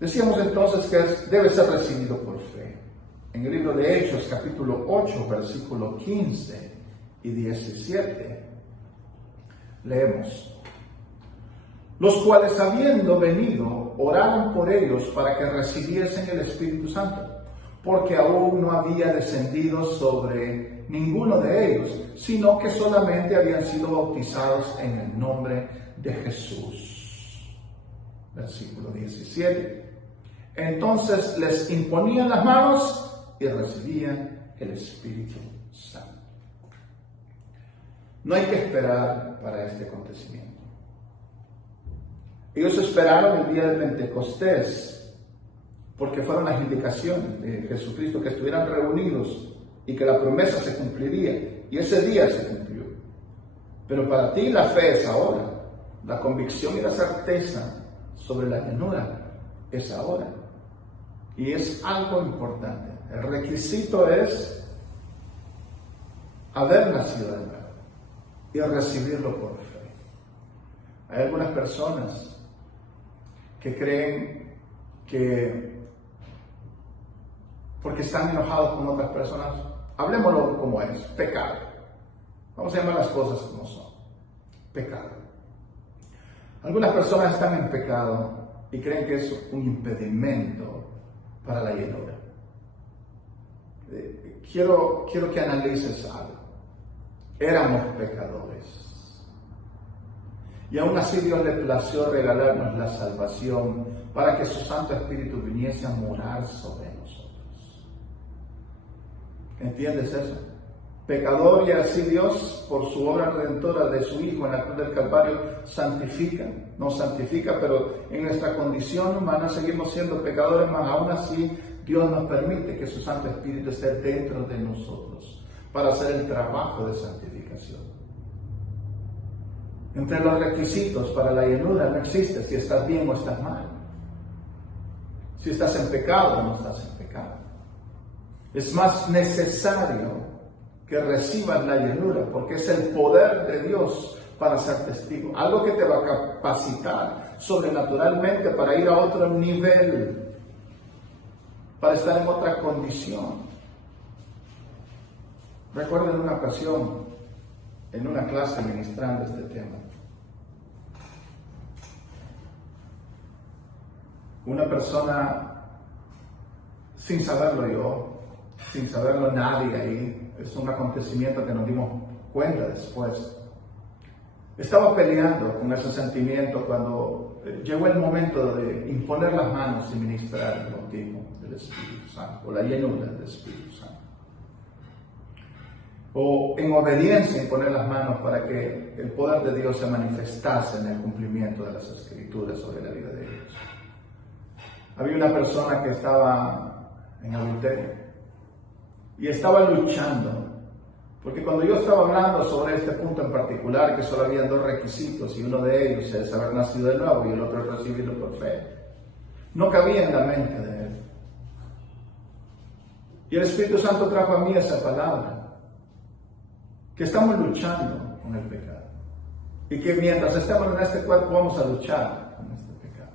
Decíamos entonces que debe ser recibido por fe. En el libro de Hechos, capítulo 8, versículo 15 y 17, leemos: los cuales, habiendo venido, oraron por ellos para que recibiesen el Espíritu Santo, porque aún no había descendido sobre ninguno de ellos, sino que solamente habían sido bautizados en el nombre de Jesús. Versículo 17. Entonces les imponían las manos y recibían el Espíritu Santo. No hay que esperar para este acontecimiento. Ellos esperaron el día de Pentecostés, porque fueron las indicaciones de Jesucristo que estuvieran reunidos y que la promesa se cumpliría, y ese día se cumplió. Pero para ti la fe es ahora, la convicción y la certeza sobre la llenura es ahora, y es algo importante. El requisito es haber nacido de nuevo y recibirlo por fe. Hay algunas personas que creen que porque están enojados con otras personas, hablemoslo como es, pecado. Vamos a llamar las cosas como son, pecado. Algunas personas están en pecado y creen que es un impedimento para la llenura. Quiero que analices algo. Éramos pecadores. Y aún así Dios le plació regalarnos la salvación para que su Santo Espíritu viniese a morar sobre nosotros. ¿Entiendes eso? Pecador, y así Dios, por su obra redentora de su Hijo en la cruz del Calvario, nos santifica, pero en nuestra condición humana seguimos siendo pecadores, mas aún así Dios nos permite que su Santo Espíritu esté dentro de nosotros para hacer el trabajo de santificación. Entre los requisitos para la llenura no existe si estás bien o estás mal, si estás en pecado o no estás en pecado. Es más necesario que recibas la llenura, porque es el poder de Dios para ser testigo, algo que te va a capacitar sobrenaturalmente para ir a otro nivel, para estar en otra condición. Recuerdo en una ocasión, en una clase ministrando este tema, una persona, sin saberlo yo, sin saberlo nadie ahí, es un acontecimiento que nos dimos cuenta después, estaba peleando con ese sentimiento cuando llegó el momento de imponer las manos y ministrar el bautismo del Espíritu Santo, o la llenura del Espíritu Santo. O en obediencia imponer las manos para que el poder de Dios se manifestase en el cumplimiento de las Escrituras sobre la vida de ellos. Había una persona que estaba en adulterio y estaba luchando, porque cuando yo estaba hablando sobre este punto en particular, que solo había dos requisitos y uno de ellos es haber nacido de nuevo y el otro es recibirlo por fe, no cabía en la mente de él. Y el Espíritu Santo trajo a mí esa palabra, que estamos luchando con el pecado y que mientras estemos en este cuerpo vamos a luchar con este pecado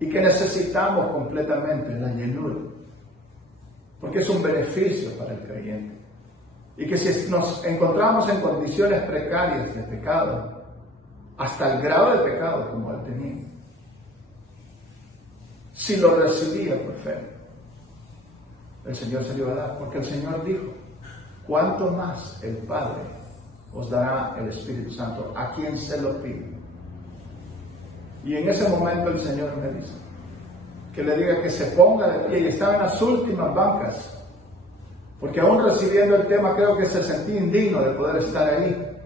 y que necesitamos completamente la llenura, porque es un beneficio para el creyente, y que si nos encontramos en condiciones precarias de pecado, hasta el grado de pecado como él tenía, si lo recibía por fe, el Señor se lo iba a dar, porque el Señor dijo: cuánto más el Padre os dará el Espíritu Santo a quien se lo pide. Y en ese momento el Señor me dice que le diga que se ponga de pie, y estaba en las últimas bancas, porque aún recibiendo el tema creo que se sentía indigno de poder estar ahí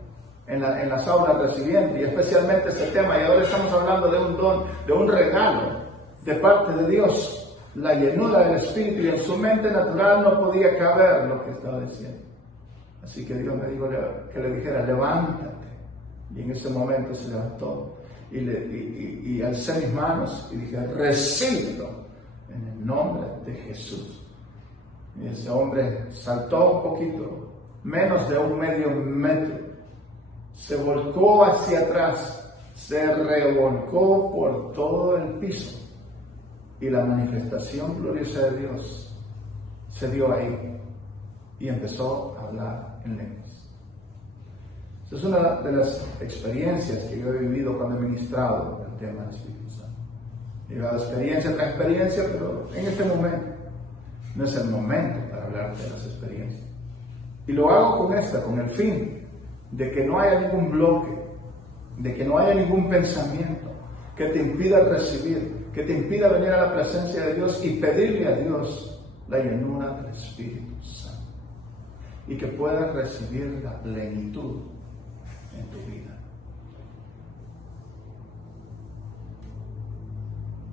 en las aulas recibiendo, y especialmente este tema, y ahora estamos hablando de un don, de un regalo de parte de Dios, la llenura del Espíritu, y en su mente natural no podía caber lo que estaba diciendo. Así que Dios me dijo que le dijera: levántate. Y en ese momento se levantó y alcé mis manos y dije: recíbelo en el nombre de Jesús. Y ese hombre saltó un poquito, menos de un medio metro, se volcó hacia atrás, se revolcó por todo el piso y la manifestación gloriosa de Dios se dio ahí y empezó a hablar en lenguas. Esa es una de las experiencias que yo he vivido cuando he ministrado el tema del Espíritu Santo. He llevado experiencia tras experiencia, pero en este momento no es el momento para hablar de las experiencias. Y lo hago con el fin de que no haya ningún bloque, de que no haya ningún pensamiento que te impida recibir, que te impida venir a la presencia de Dios y pedirle a Dios la llenura del Espíritu Santo. Y que puedas recibir la plenitud en tu vida.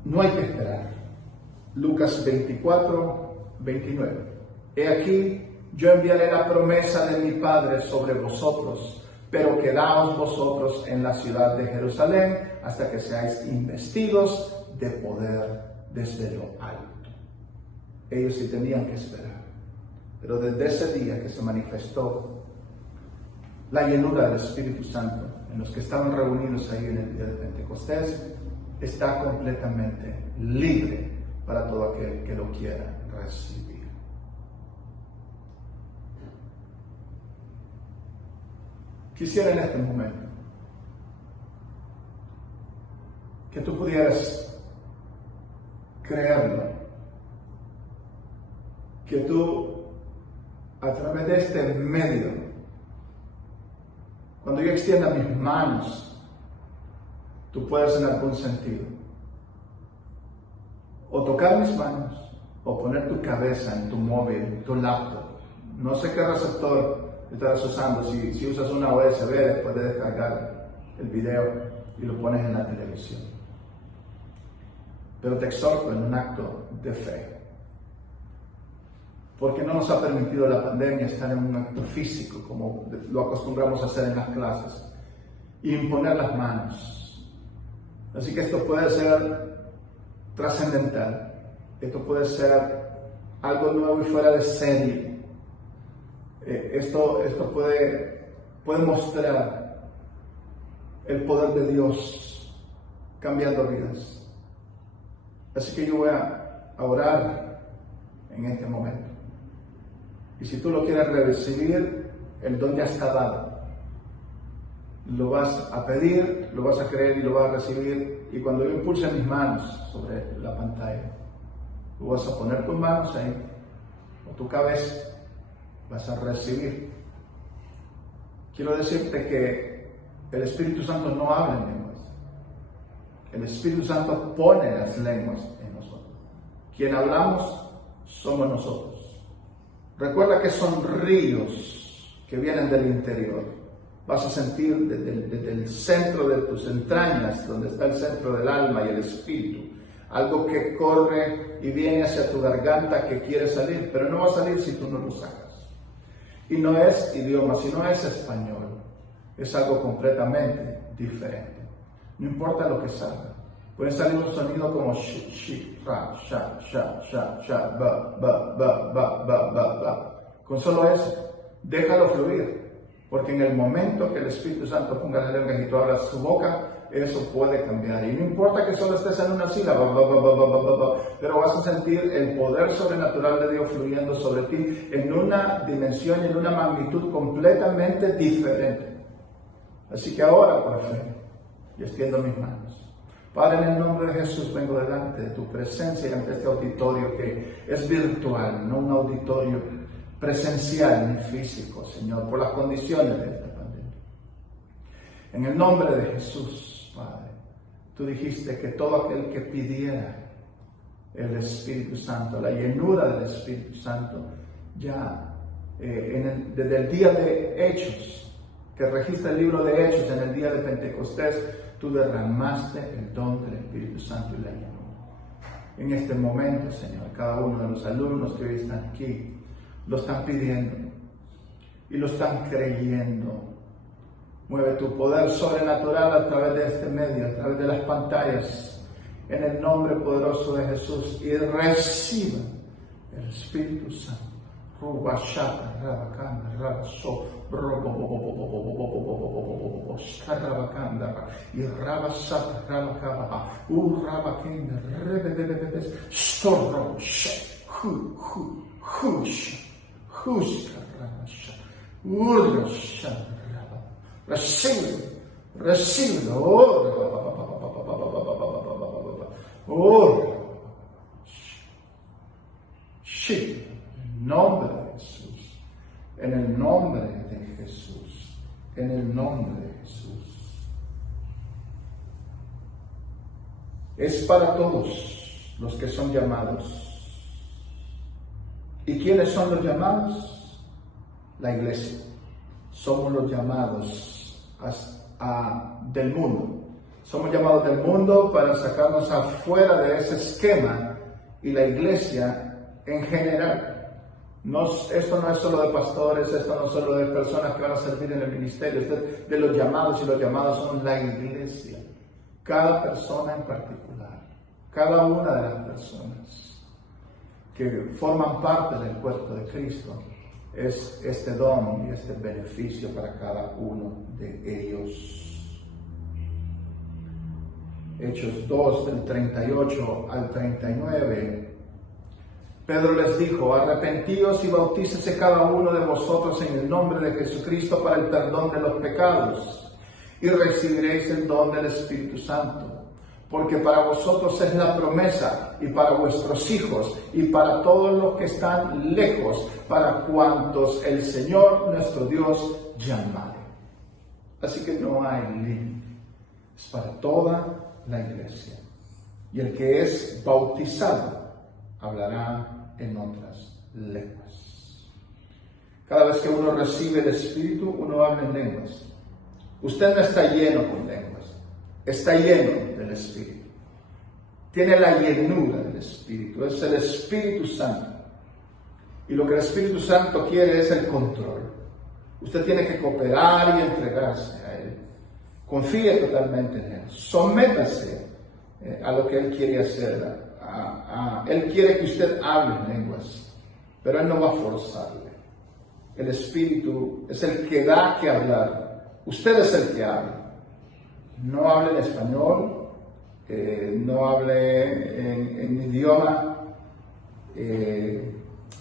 No hay que esperar. Lucas 24, 29. He aquí, yo enviaré la promesa de mi Padre sobre vosotros, pero quedaos vosotros en la ciudad de Jerusalén hasta que seáis investidos de poder desde lo alto. Ellos sí tenían que esperar, pero desde ese día que se manifestó la llenura del Espíritu Santo en los que estaban reunidos ahí en el día de Pentecostés, está completamente libre para todo aquel que lo quiera recibir. Quisiera en este momento que tú pudieras creerlo, que tú a través de este medio, cuando yo extienda mis manos, tú puedas en algún sentido o tocar mis manos o poner tu cabeza en tu móvil, tu laptop. No sé qué receptor estarás usando, si usas una USB después de descargar el video y lo pones en la televisión. Pero te exhorto en un acto de fe, porque no nos ha permitido la pandemia estar en un acto físico como lo acostumbramos a hacer en las clases y imponer las manos. Así que esto puede ser trascendental, esto puede ser algo nuevo y fuera de serie. Esto puede mostrar el poder de Dios cambiando vidas. Así que yo voy a orar en este momento. Y si tú lo quieres recibir, el don ya está dado. Lo vas a pedir, lo vas a creer y lo vas a recibir. Y cuando yo impulse mis manos sobre la pantalla, tú vas a poner tus manos ahí, o tu cabeza, vas a recibir. Quiero decirte que el Espíritu Santo no habla en lenguas. El Espíritu Santo pone las lenguas en nosotros. Quien hablamos somos nosotros. Recuerda que son ríos que vienen del interior. Vas a sentir desde el centro de tus entrañas, donde está el centro del alma y el espíritu, algo que corre y viene hacia tu garganta que quiere salir, pero no va a salir si tú no lo sacas. Y no es idioma, sino es español. Es algo completamente diferente. No importa lo que salga. Puede salir un sonido como shi, shi, ra, sha, sha, sha, sha, ba, ba, ba, ba, ba, ba, ba. Con solo eso, déjalo fluir. Porque en el momento que el Espíritu Santo ponga las lenguas y tú abras su boca, eso puede cambiar. Y no importa que solo estés en una sílaba, pero vas a sentir el poder sobrenatural de Dios fluyendo sobre ti en una dimensión y en una magnitud completamente diferente. Así que ahora, por fe, yo extiendo mis manos. Padre, en el nombre de Jesús vengo delante de tu presencia y ante este auditorio que es virtual, no un auditorio presencial ni físico, Señor, por las condiciones de esta pandemia. En el nombre de Jesús, Padre, tú dijiste que todo aquel que pidiera el Espíritu Santo, la llenura del Espíritu Santo, ya desde el día de Hechos, que registra el libro de Hechos en el día de Pentecostés, tú derramaste el don del Espíritu Santo y la llenura. En este momento, Señor, cada uno de los alumnos que hoy están aquí, lo están pidiendo y lo están creyendo. Mueve tu poder sobrenatural a través de este medio, a través de las pantallas, en el nombre poderoso de Jesús, y reciban el Espíritu Santo. Rubashata, Rabakanda, Rabaso, Rabakanda, y Rabasata, Rabakaba, Rabakenda, Rebebebes, Storro, Hush, Rabasha, Urasha, receive, en el nombre de Jesús, en el nombre de Jesús. Es para todos los que son llamados. ¿Y quiénes son los llamados? La iglesia. Somos los llamados del mundo. Somos llamados del mundo para sacarnos afuera de ese esquema, y la iglesia en general. Esto no es solo de pastores, esto no es solo de personas que van a servir en el ministerio, esto es de los llamados, y los llamados son la iglesia. Cada persona en particular, cada una de las personas que forman parte del cuerpo de Cristo, es este don y este beneficio para cada uno de ellos. Hechos 2, del 38 al 39. Pedro les dijo: arrepentíos y bautícese cada uno de vosotros en el nombre de Jesucristo para el perdón de los pecados, y recibiréis el don del Espíritu Santo. Porque para vosotros es la promesa, y para vuestros hijos, y para todos los que están lejos, para cuantos el Señor nuestro Dios llamare. Así que no hay límite, es para toda la iglesia. Y el que es bautizado hablará en otras lenguas. Cada vez que uno recibe el Espíritu, uno habla en lenguas. Usted no está lleno con lenguas, está lleno del Espíritu. Tiene la llenura del Espíritu, es el Espíritu Santo. Y lo que el Espíritu Santo quiere es el control. Usted tiene que cooperar y entregarse a Él. Confíe totalmente en Él. Sométase a lo que Él quiere hacer. Él quiere que usted hable en lenguas, pero Él no va a forzarle. El Espíritu es el que da que hablar. Usted es el que habla. No hable en español, no hable en idioma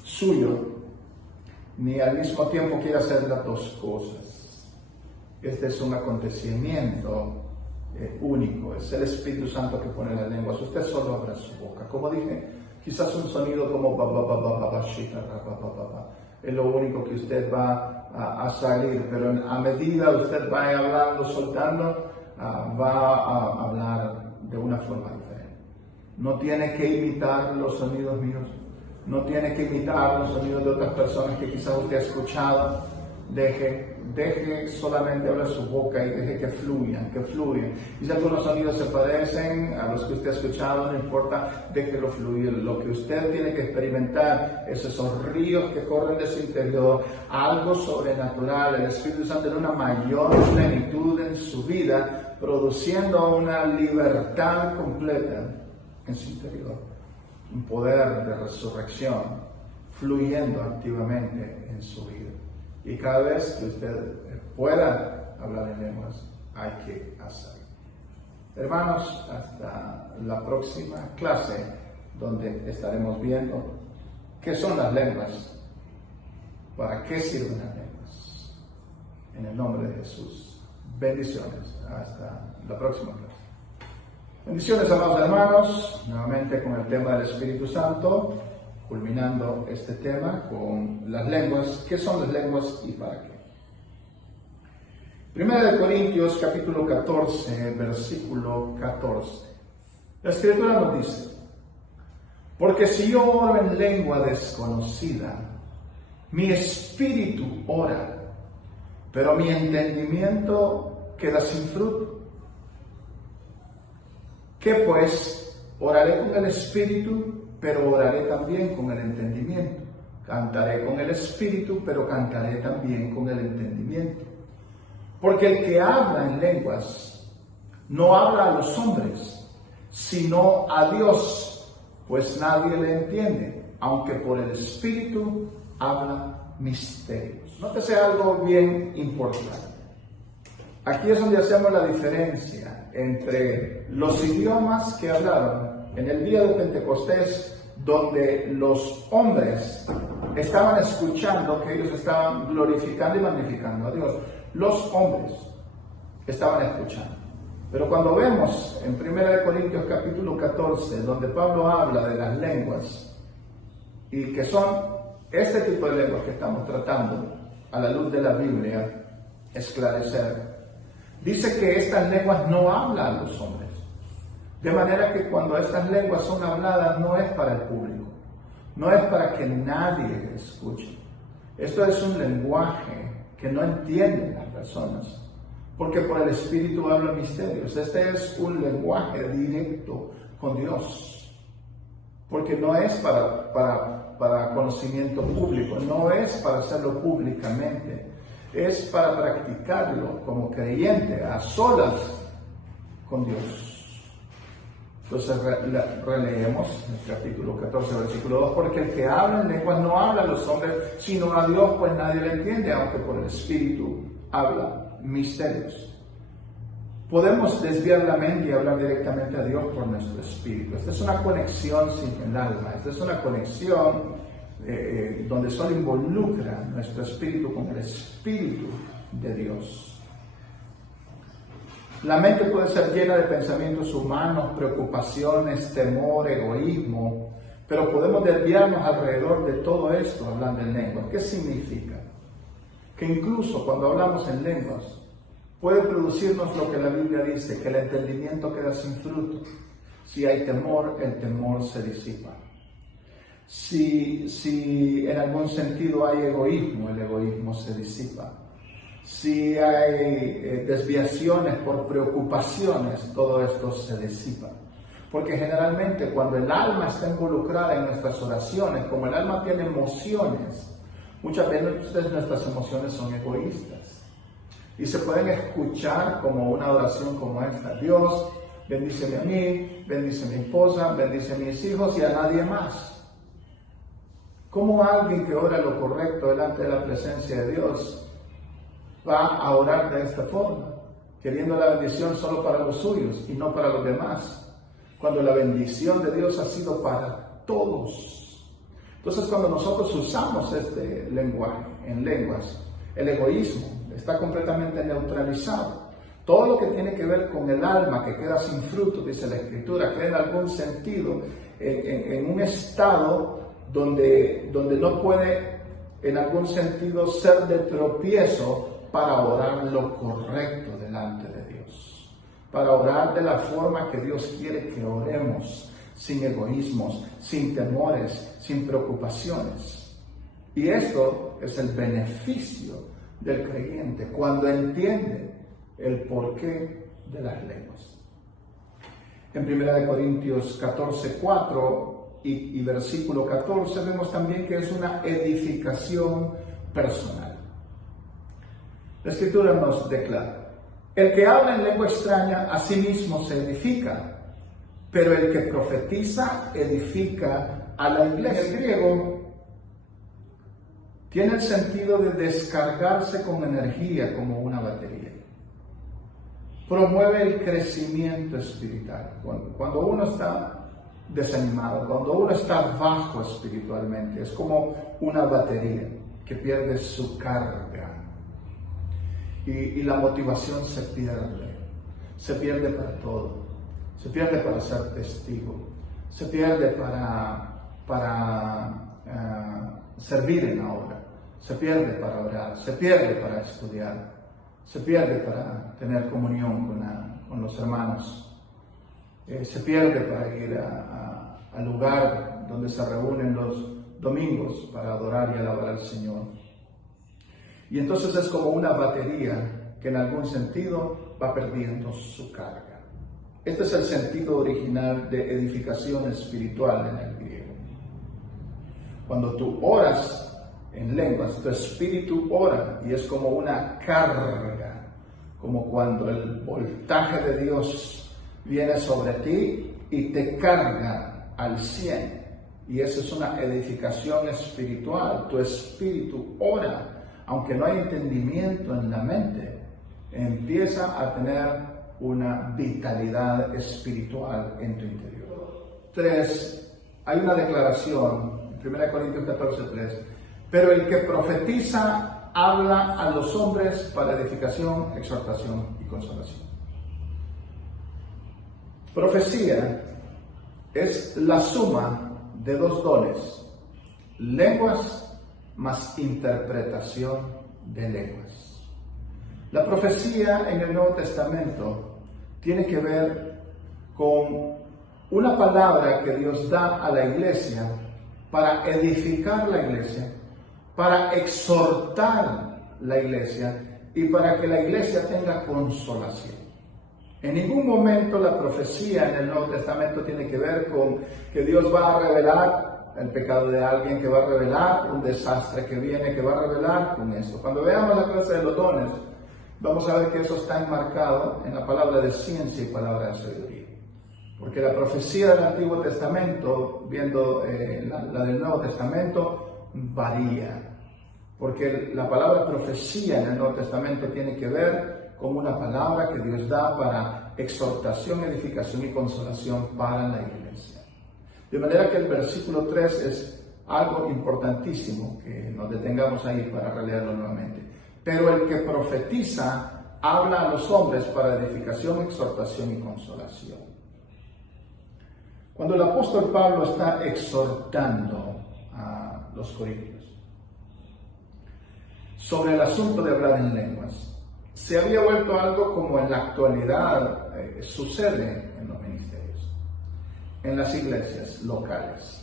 suyo, ni al mismo tiempo quiere hacer las dos cosas. Este es un acontecimiento único, es el Espíritu Santo que pone las lenguas. Usted solo abra su boca. Como dije, quizás un sonido como es lo único que usted va a salir, pero a medida usted vaya hablando, soltando, va a hablar de una forma diferente. No tiene que imitar los sonidos míos, no tiene que imitar los sonidos de otras personas que quizás usted ha escuchado. Deje solamente abrir su boca y deje que fluyan. Y si algunos sonidos se parecen a los que usted ha escuchado, no importa, déjelo fluir. Lo que usted tiene que experimentar es esos ríos que corren de su interior, algo sobrenatural, el Espíritu Santo en una mayor plenitud en su vida, produciendo una libertad completa en su interior, un poder de resurrección fluyendo activamente en su vida. Y cada vez que usted pueda hablar en lenguas, hay que hacerlo. Hermanos, hasta la próxima clase, donde estaremos viendo qué son las lenguas, para qué sirven las lenguas. En el nombre de Jesús. Bendiciones. Hasta la próxima clase. Bendiciones, amados hermanos, nuevamente con el tema del Espíritu Santo, culminando este tema con las lenguas. ¿Qué son las lenguas y para qué? Primera de Corintios, capítulo 14, versículo 14. La Escritura nos dice: porque si yo oro en lengua desconocida, mi espíritu ora, pero mi entendimiento queda sin fruto. ¿Qué pues? Oraré con el espíritu, pero oraré también con el entendimiento. Cantaré con el espíritu, pero cantaré también con el entendimiento. Porque el que habla en lenguas no habla a los hombres, sino a Dios, pues nadie le entiende, aunque por el espíritu habla misterios. Nótese algo bien importante. Aquí es donde hacemos la diferencia entre los idiomas que hablaron en el día de Pentecostés, donde los hombres estaban escuchando que ellos estaban glorificando y magnificando a Dios. Los hombres estaban escuchando. Pero cuando vemos en 1 Corintios capítulo 14, donde Pablo habla de las lenguas, y que son este tipo de lenguas que estamos tratando a la luz de la Biblia, esclarecer, dice que estas lenguas no hablan a los hombres. De manera que cuando estas lenguas son habladas no es para el público, no es para que nadie escuche. Esto es un lenguaje que no entienden las personas, porque por el Espíritu habla misterios. Este es un lenguaje directo con Dios, porque no es para conocimiento público, no es para hacerlo públicamente, es para practicarlo como creyente, a solas con Dios. Entonces releemos el capítulo 14, versículo 2, porque el que habla en lenguas no habla a los hombres, sino a Dios, pues nadie le entiende, aunque por el Espíritu habla misterios. Podemos desviar la mente y hablar directamente a Dios por nuestro espíritu. Esta es una conexión sin el alma. Esta es una conexión donde solo involucra nuestro espíritu con el Espíritu de Dios. La mente puede ser llena de pensamientos humanos, preocupaciones, temor, egoísmo, pero podemos desviarnos alrededor de todo esto hablando en lenguas. ¿Qué significa? Que incluso cuando hablamos en lenguas, puede producirnos lo que la Biblia dice, que el entendimiento queda sin fruto. Si hay temor, el temor se disipa. Si en algún sentido hay egoísmo, el egoísmo se disipa. Si hay desviaciones por preocupaciones, todo esto se disipa. Porque generalmente cuando el alma está involucrada en nuestras oraciones, como el alma tiene emociones, muchas veces nuestras emociones son egoístas. Y se pueden escuchar como una oración como esta: Dios, bendíceme a mí, bendice a mi esposa, bendice a mis hijos y a nadie más. ¿Cómo alguien que ora lo correcto delante de la presencia de Dios va a orar de esta forma, queriendo la bendición solo para los suyos y no para los demás, cuando la bendición de Dios ha sido para todos? Entonces, cuando nosotros usamos este lenguaje en lenguas, el egoísmo está completamente neutralizado. Todo lo que tiene que ver con el alma que queda sin fruto, dice la Escritura, queda en algún sentido en un estado donde no puede en algún sentido ser de tropiezo para orar lo correcto delante de Dios, para orar de la forma que Dios quiere que oremos, sin egoísmos, sin temores, sin preocupaciones. Y esto es el beneficio del creyente cuando entiende el porqué de las lenguas. En 1 Corintios 14, 4 y versículo 14 vemos también que es una edificación personal. La Escritura nos declara: el que habla en lengua extraña a sí mismo se edifica, pero el que profetiza edifica a la iglesia. El griego tiene el sentido de descargarse con energía como una batería. Promueve el crecimiento espiritual. Cuando uno está desanimado, cuando uno está bajo espiritualmente, es como una batería que pierde su carga y la motivación se pierde para todo, se pierde para ser testigo, se pierde para servir en la obra, se pierde para orar, se pierde para estudiar, se pierde para tener comunión con los hermanos, se pierde para ir al lugar donde se reúnen los domingos para adorar y alabar al Señor. Y entonces es como una batería que en algún sentido va perdiendo su carga. Este es el sentido original de edificación espiritual en el griego. Cuando tú oras en lenguas, tu espíritu ora y es como una carga, como cuando el voltaje de Dios viene sobre ti y te carga al 100. Y eso es una edificación espiritual. Tu espíritu ora, aunque no hay entendimiento en la mente, empieza a tener una vitalidad espiritual en tu interior. 3. Hay una declaración, en 1 Corintios 14:3. Pero el que profetiza habla a los hombres para edificación, exhortación y consolación. Profecía es la suma de dos dones: lenguas más interpretación de lenguas. La profecía en el Nuevo Testamento tiene que ver con una palabra que Dios da a la iglesia para edificar la iglesia, para exhortar la iglesia y para que la iglesia tenga consolación. En ningún momento la profecía en el Nuevo Testamento tiene que ver con que Dios va a revelar el pecado de alguien, que va a revelar un desastre que viene, que va a revelar con esto. Cuando veamos la clase de los dones, vamos a ver que eso está enmarcado en la palabra de ciencia y palabra de sabiduría. Porque la profecía del Antiguo Testamento, viendo la del Nuevo Testamento, varía. Porque la palabra profecía en el Nuevo Testamento tiene que ver con una palabra que Dios da para exhortación, edificación y consolación para la iglesia. De manera que el versículo 3 es algo importantísimo, que nos detengamos ahí para releerlo nuevamente. Pero el que profetiza habla a los hombres para edificación, exhortación y consolación. Cuando el apóstol Pablo está exhortando a los corintios sobre el asunto de hablar en lenguas, se había vuelto algo como en la actualidad sucede en los ministerios, en las iglesias locales.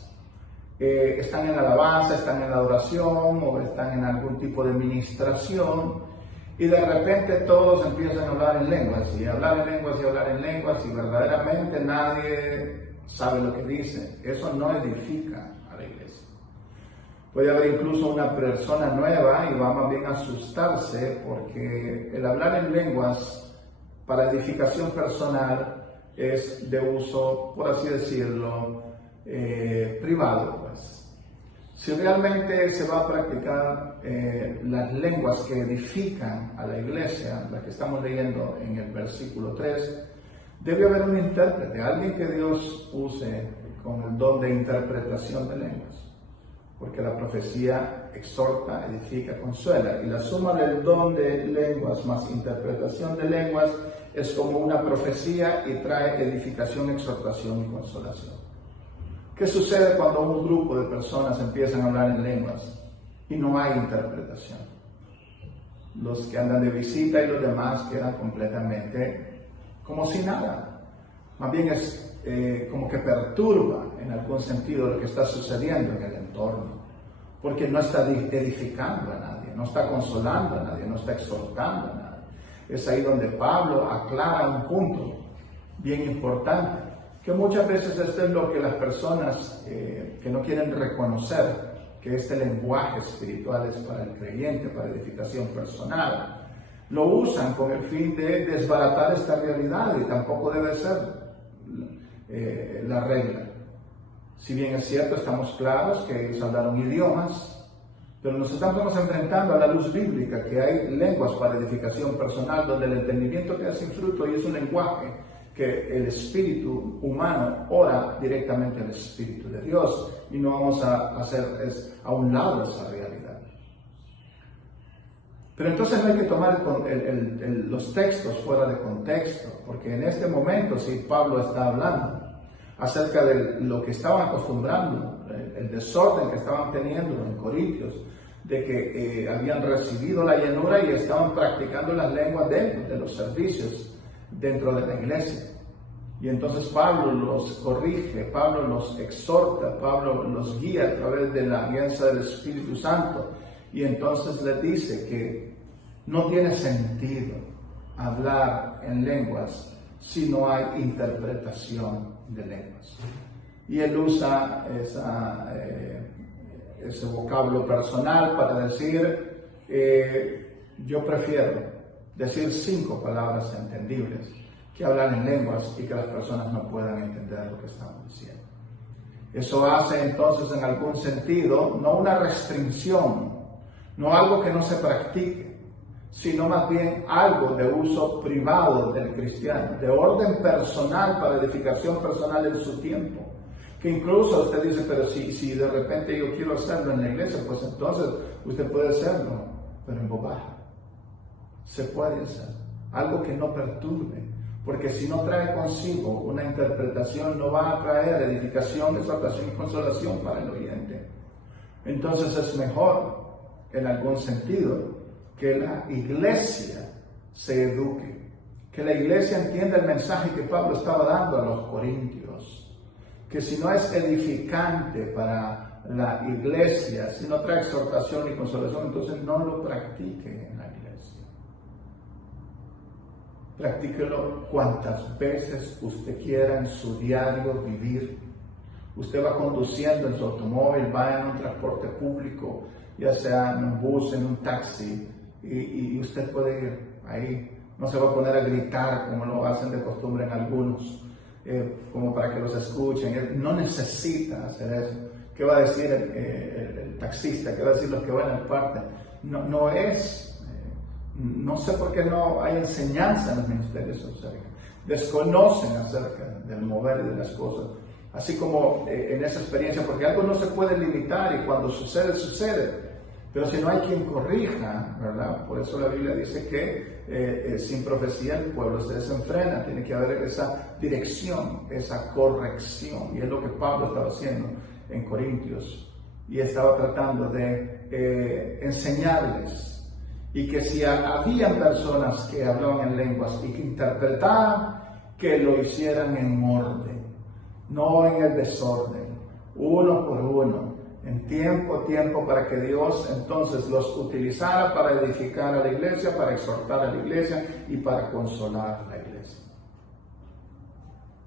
Están en la alabanza, están en la adoración o están en algún tipo de ministración y de repente todos empiezan a hablar en lenguas y hablar en lenguas y hablar en lenguas y verdaderamente nadie sabe lo que dice. Eso no edifica a la iglesia. Puede haber incluso una persona nueva y va más bien a asustarse porque el hablar en lenguas para edificación personal es de uso, por así decirlo, privado. Pues. Si realmente se va a practicar las lenguas que edifican a la iglesia, las que estamos leyendo en el versículo 3, debe haber un intérprete, alguien que Dios use con el don de interpretación de lenguas. Porque la profecía exhorta, edifica, consuela. Y la suma del don de lenguas más interpretación de lenguas es como una profecía y trae edificación, exhortación y consolación. ¿Qué sucede cuando un grupo de personas empiezan a hablar en lenguas y no hay interpretación? Los que andan de visita y los demás quedan completamente como si nada. Más bien es como que perturba en algún sentido lo que está sucediendo en el entorno, porque no está edificando a nadie, no está consolando a nadie, no está exhortando a nadie. Es ahí donde Pablo aclara un punto bien importante, que muchas veces esto es lo que las personas que no quieren reconocer, que este lenguaje espiritual es para el creyente, para edificación personal, lo usan con el fin de desbaratar esta realidad y tampoco debe ser la regla. Si bien es cierto, estamos claros que ellos hablaron idiomas, pero nos estamos enfrentando a la luz bíblica, que hay lenguas para edificación personal, donde el entendimiento queda sin fruto y es un lenguaje que el espíritu humano ora directamente al Espíritu de Dios y no vamos a hacer a un lado esa realidad. Pero entonces no hay que tomar los textos fuera de contexto, porque en este momento sí Pablo está hablando acerca de lo que estaban acostumbrando, el desorden que estaban teniendo en Corintios, de que habían recibido la llenura y estaban practicando las lenguas dentro de los servicios dentro de la iglesia. Y entonces Pablo los corrige, Pablo los exhorta, Pablo los guía a través de la guianza del Espíritu Santo. Y entonces les dice que no tiene sentido hablar en lenguas si no hay interpretación de lenguas. Y él usa ese vocablo personal para decir, yo prefiero decir 5 palabras entendibles que hablar en lenguas y que las personas no puedan entender lo que estamos diciendo. Eso hace entonces en algún sentido no una restricción, no algo que no se practique, sino más bien algo de uso privado del cristiano, de orden personal para edificación personal en su tiempo. Que incluso usted dice, pero si de repente yo quiero hacerlo en la iglesia, pues entonces usted puede hacerlo, pero en voz baja. Se puede hacer, algo que no perturbe, porque si no trae consigo una interpretación, no va a traer edificación, exaltación y consolación para el oyente. Entonces es mejor, en algún sentido, que la iglesia se eduque, que la iglesia entienda el mensaje que Pablo estaba dando a los corintios, que si no es edificante para la iglesia, si no trae exhortación y consolación, entonces no lo practique en la iglesia. Practíquelo cuantas veces usted quiera en su diario vivir. Usted va conduciendo en su automóvil, va en un transporte público, ya sea en un bus, en un taxi, y usted puede ir ahí. No se va a poner a gritar como lo hacen de costumbre en algunos, como para que los escuchen. Él no necesita hacer eso. ¿Qué va a decir el taxista? ¿Qué va a decir los que van al parte? No sé por qué no hay enseñanza en los ministerios acerca. Desconocen acerca del mover de las cosas. Así como en esa experiencia, porque algo no se puede limitar y cuando sucede, sucede. Pero si no hay quien corrija, ¿verdad? Por eso la Biblia dice que sin profecía el pueblo se desenfrena. Tiene que haber esa dirección, esa corrección. Y es lo que Pablo estaba haciendo en Corintios. Y estaba tratando de enseñarles. Y que si habían personas que hablaban en lenguas y que interpretaban, que lo hicieran en orden, no en el desorden, uno por uno, en tiempo, para que Dios entonces los utilizara para edificar a la iglesia, para exhortar a la iglesia y para consolar a la iglesia.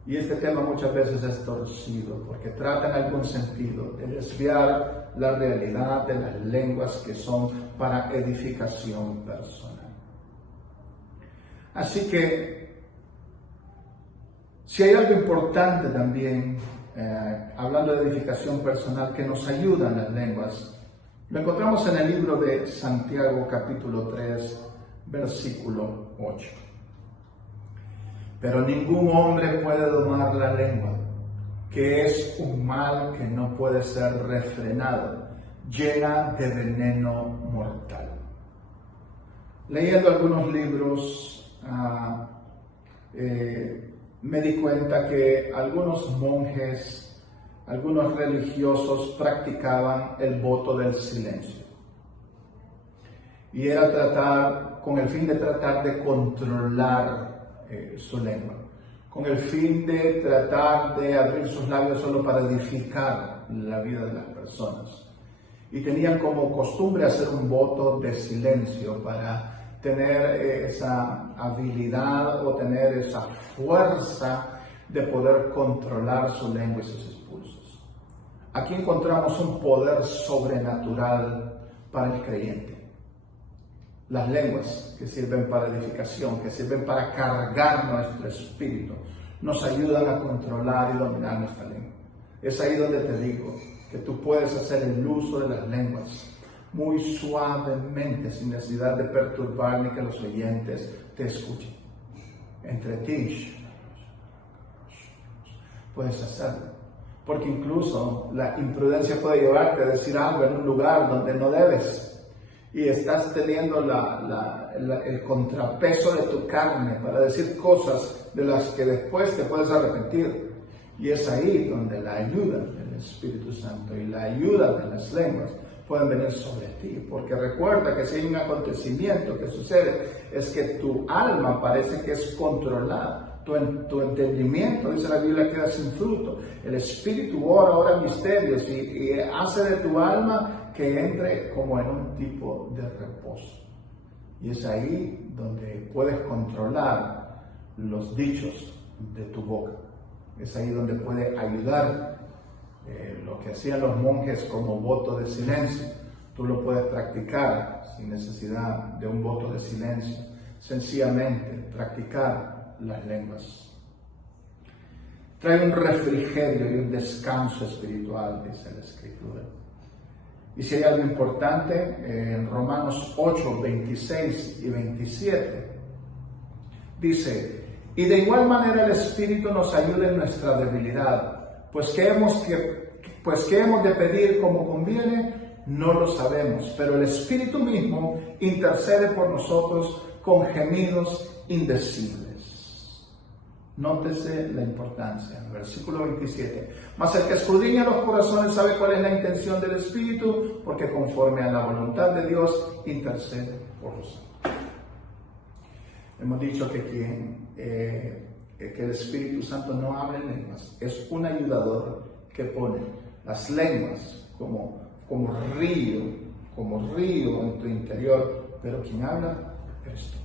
Y este tema muchas veces es torcido porque trata en algún sentido de desviar la realidad de las lenguas que son para edificación personal. Así que, si hay algo importante también, hablando de edificación personal, que nos ayuda en las lenguas, lo encontramos en el libro de Santiago capítulo 3, versículo 8. Pero ningún hombre puede domar la lengua, que es un mal que no puede ser refrenado, llena de veneno mortal. Leyendo algunos libros, me di cuenta que algunos monjes, algunos religiosos practicaban el voto del silencio. Y era con el fin de tratar de controlar su lengua, con el fin de tratar de abrir sus labios solo para edificar la vida de las personas. Y tenían como costumbre hacer un voto de silencio para tener esa habilidad o tener esa fuerza de poder controlar su lengua y sus impulsos. Aquí encontramos un poder sobrenatural para el creyente. Las lenguas que sirven para edificación, que sirven para cargar nuestro espíritu, nos ayudan a controlar y dominar nuestra lengua. Es ahí donde te digo que tú puedes hacer el uso de las lenguas muy suavemente, sin necesidad de perturbar ni que los oyentes te escuchen. Entre ti puedes hacerlo, porque incluso la imprudencia puede llevarte a decir algo en un lugar donde no debes. Y estás teniendo el contrapeso de tu carne para decir cosas de las que después te puedes arrepentir. Y es ahí donde la ayuda del Espíritu Santo y la ayuda de las lenguas pueden venir sobre ti. Porque recuerda que si hay un acontecimiento que sucede, es que tu alma parece que es controlada. Tu entendimiento, dice la Biblia, queda sin fruto. El Espíritu ora misterios y hace de tu alma que entre como en un tipo de reposo. Y es ahí donde puedes controlar los dichos de tu boca. Es ahí donde puede ayudar lo que hacían los monjes como voto de silencio. Tú lo puedes practicar sin necesidad de un voto de silencio. Sencillamente practicar las lenguas. trae un refrigerio y un descanso espiritual, dice la Escritura. Y si hay algo importante, en Romanos 8, 26 y 27, dice: y de igual manera el Espíritu nos ayuda en nuestra debilidad, pues que hemos de pedir como conviene, no lo sabemos, pero el Espíritu mismo intercede por nosotros con gemidos indecibles. Nótese la importancia. Versículo 27. Mas el que escudriña los corazones sabe cuál es la intención del Espíritu, porque conforme a la voluntad de Dios intercede por los santos. Hemos dicho que el Espíritu Santo no habla en lenguas, es un ayudador que pone las lenguas como río en tu interior, pero quien habla eres tú.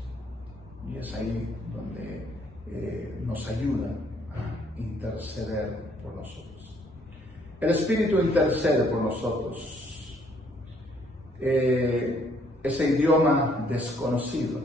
Y es ahí donde nos ayuda a interceder por nosotros. El Espíritu intercede por nosotros. Ese idioma desconocido.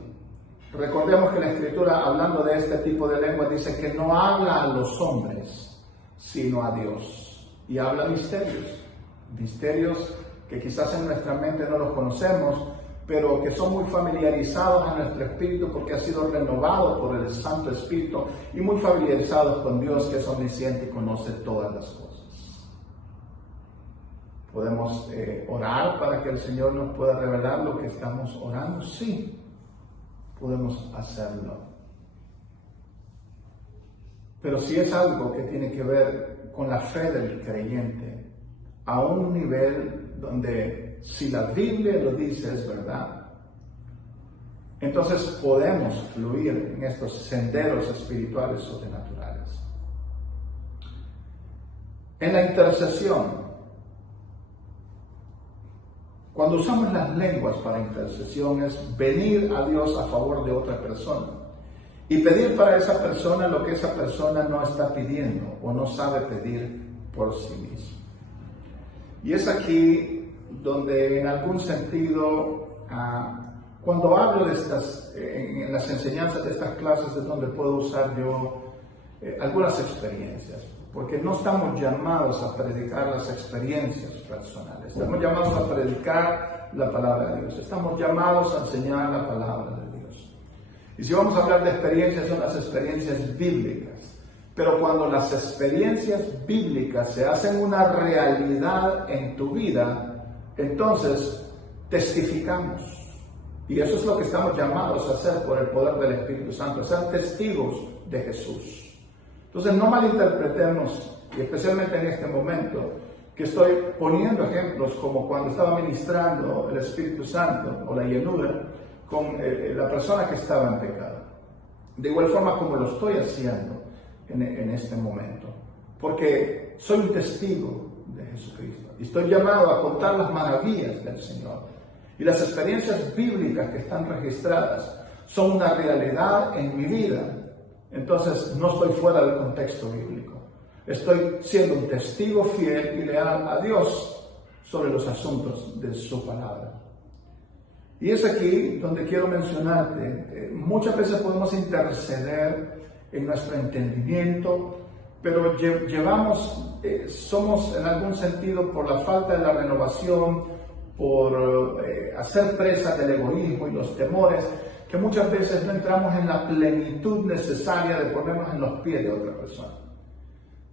Recordemos que la Escritura, hablando de este tipo de lengua, dice que no habla a los hombres, sino a Dios. Y habla misterios que quizás en nuestra mente no los conocemos, pero que son muy familiarizados a nuestro espíritu porque ha sido renovado por el Santo Espíritu, y muy familiarizados con Dios, que es omnisciente y conoce todas las cosas. ¿Podemos orar para que el Señor nos pueda revelar lo que estamos orando? Sí, podemos hacerlo. Pero si es algo que tiene que ver con la fe del creyente, a un nivel donde, si la Biblia lo dice, es verdad, entonces podemos fluir en estos senderos espirituales sobrenaturales. En la intercesión, cuando usamos las lenguas para intercesión, es venir a Dios a favor de otra persona y pedir para esa persona lo que esa persona no está pidiendo o no sabe pedir por sí mismo. Y es aquí donde en algún sentido, cuando hablo de estas, en las enseñanzas de estas clases, es donde puedo usar yo algunas experiencias, porque no estamos llamados a predicar las experiencias personales, estamos llamados a predicar la palabra de Dios, estamos llamados a enseñar la palabra de Dios. Y si vamos a hablar de experiencias, son las experiencias bíblicas. Pero cuando las experiencias bíblicas se hacen una realidad en tu vida, entonces testificamos. Y eso es lo que estamos llamados a hacer por el poder del Espíritu Santo, ser testigos de Jesús. Entonces no malinterpretemos, y especialmente en este momento, que estoy poniendo ejemplos como cuando estaba ministrando el Espíritu Santo o la llenura con la persona que estaba en pecado. De igual forma como lo estoy haciendo en este momento, porque soy un testigo de Jesucristo y estoy llamado a contar las maravillas del Señor, y las experiencias bíblicas que están registradas son una realidad en mi vida. Entonces no estoy fuera del contexto bíblico, estoy siendo un testigo fiel y leal a Dios sobre los asuntos de su palabra. Y es aquí donde quiero mencionarte, muchas veces podemos interceder en nuestro entendimiento, pero somos en algún sentido, por la falta de la renovación, por hacer presa del egoísmo y los temores, que muchas veces no entramos en la plenitud necesaria de ponernos en los pies de otra persona.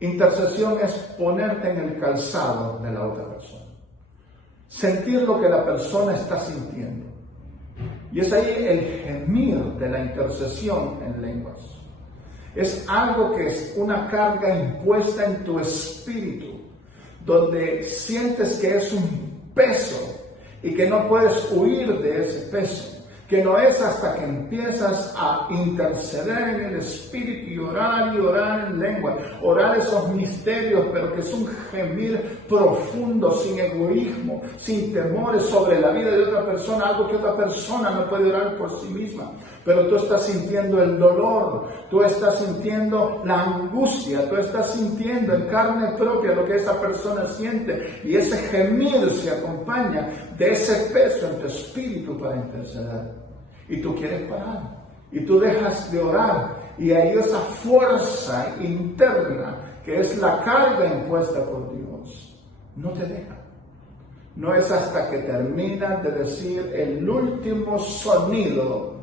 Intercesión es ponerte en el calzado de la otra persona, sentir lo que la persona está sintiendo. Y es ahí el gemir de la intercesión en lenguas. Es algo que es una carga impuesta en tu espíritu, donde sientes que es un peso y que no puedes huir de ese peso, que no es hasta que empiezas a interceder en el espíritu y orar en lengua, orar esos misterios, pero que es un gemir profundo, sin egoísmo, sin temores sobre la vida de otra persona, algo que otra persona no puede orar por sí misma. Pero tú estás sintiendo el dolor, tú estás sintiendo la angustia, tú estás sintiendo en carne propia lo que esa persona siente, y ese gemir se acompaña de ese peso en tu espíritu para interceder. Y tú quieres parar, y tú dejas de orar, y ahí esa fuerza interna que es la carga impuesta por Dios, no te deja. No es hasta que terminas de decir el último sonido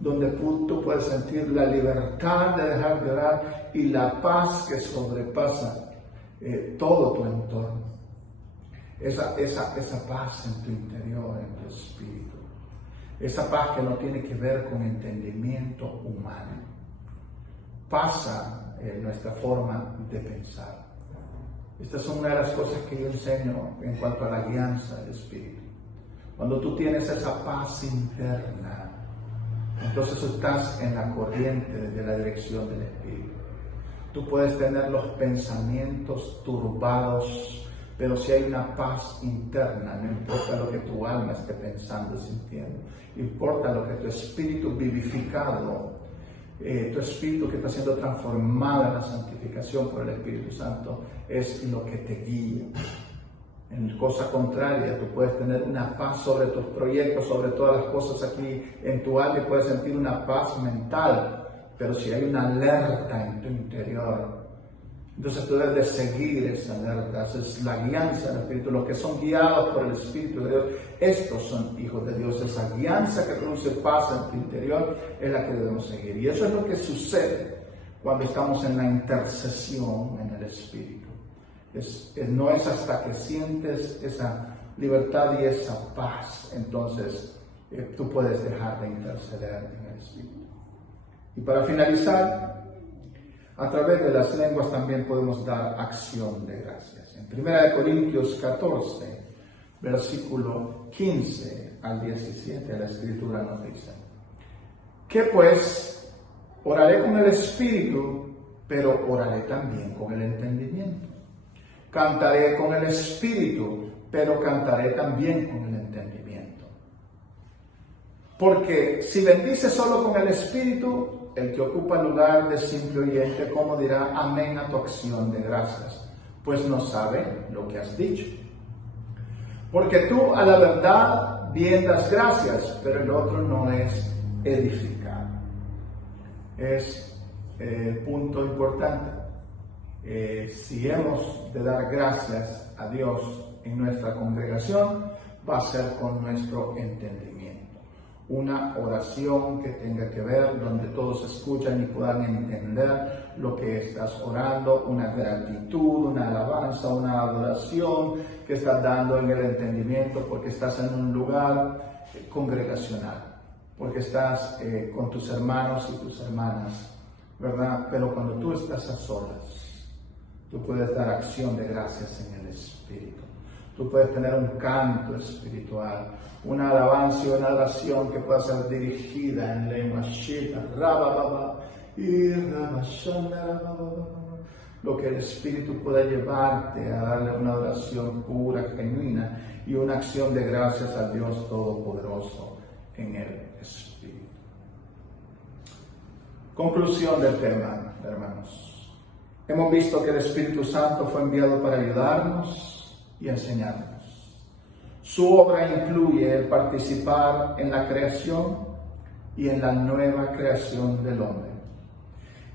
donde tú puedes sentir la libertad de dejar de orar y la paz que sobrepasa todo tu entorno. Esa paz en tu interior, en tu espíritu. Esa paz que no tiene que ver con entendimiento humano. Pasa en nuestra forma de pensar. Estas son una de las cosas que yo enseño en cuanto a la guianza del espíritu. Cuando tú tienes esa paz interna, entonces estás en la corriente de la dirección del espíritu. Tú puedes tener los pensamientos turbados, pero si hay una paz interna, no importa lo que tu alma esté pensando y sintiendo, importa lo que tu espíritu vivificado, tu espíritu que está siendo transformado en la santificación por el Espíritu Santo, es lo que te guía. En cosa contraria, tú puedes tener una paz sobre tus proyectos, sobre todas las cosas aquí en tu alma, y puedes sentir una paz mental, pero si hay una alerta en tu interior, entonces tú debes de seguir esa alerta. Esa es la guianza del Espíritu. Los que son guiados por el Espíritu de Dios, estos son hijos de Dios. Esa guianza que produce paz en tu interior es la que debemos seguir. Y eso es lo que sucede cuando estamos en la intercesión en el Espíritu. No es hasta que sientes esa libertad y esa paz, entonces tú puedes dejar de interceder en el Espíritu. Y para finalizar, a través de las lenguas también podemos dar acción de gracias. En 1 Corintios 14, versículo 15 al 17, la Escritura nos dice: ¿qué pues? Oraré con el Espíritu, pero oraré también con el entendimiento. Cantaré con el Espíritu, pero cantaré también con el entendimiento. Porque si bendices solo con el Espíritu, el que ocupa el lugar de simple oyente, ¿cómo dirá amén a tu acción de gracias? Pues no sabe lo que has dicho. Porque tú a la verdad bien das gracias, pero el otro no es edificado. Es punto importante. Si hemos de dar gracias a Dios en nuestra congregación, va a ser con nuestro entendimiento. Una oración que tenga que ver, donde todos escuchan y puedan entender lo que estás orando, una gratitud, una alabanza, una adoración que estás dando en el entendimiento, porque estás en un lugar congregacional, porque estás con tus hermanos y tus hermanas, ¿verdad? Pero cuando tú estás a solas, tú puedes dar acción de gracias en el Espíritu. Tú puedes tener un canto espiritual, una alabanza y una oración que pueda ser dirigida en lengua shita, rabababa, y rabashana, lo que el Espíritu pueda llevarte a darle una oración pura, genuina, y una acción de gracias al Dios Todopoderoso en el Espíritu. Conclusión del tema, hermanos. Hemos visto que el Espíritu Santo fue enviado para ayudarnos y enseñarnos. Su obra incluye el participar en la creación y en la nueva creación del hombre,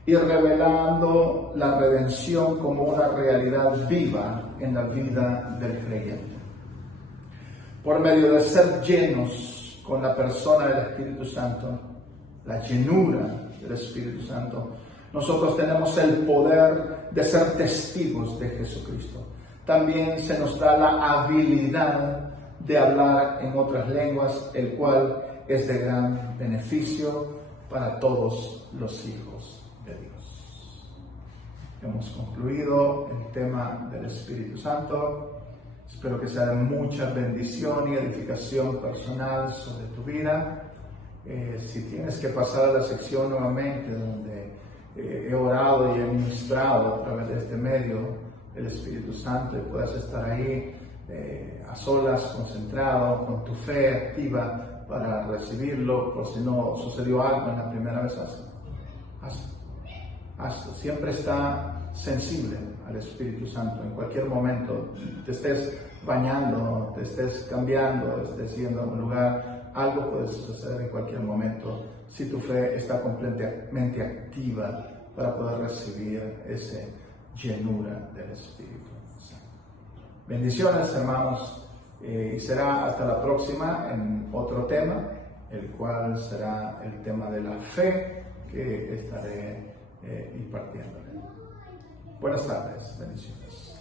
y revelando la redención como una realidad viva en la vida del creyente. Por medio de ser llenos con la persona del Espíritu Santo, la llenura del Espíritu Santo, nosotros tenemos el poder de ser testigos de Jesucristo. También se nos da la habilidad de hablar en otras lenguas, el cual es de gran beneficio para todos los hijos de Dios. Hemos concluido el tema del Espíritu Santo. Espero que sea de mucha bendición y edificación personal sobre tu vida. Si tienes que pasar a la sección nuevamente donde he orado y he ministrado a través de este medio el Espíritu Santo, y puedas estar ahí a solas, concentrado, con tu fe activa para recibirlo, por si no sucedió algo en la primera vez, hazlo. Siempre está sensible al Espíritu Santo. En cualquier momento, te estés bañando, te estés cambiando, estés yendo a un lugar, algo puede suceder en cualquier momento si tu fe está completamente activa para poder recibir ese llenura del Espíritu Santo. Bendiciones, hermanos, y será hasta la próxima en otro tema, el cual será el tema de la fe que estaré impartiéndole. Buenas tardes, bendiciones.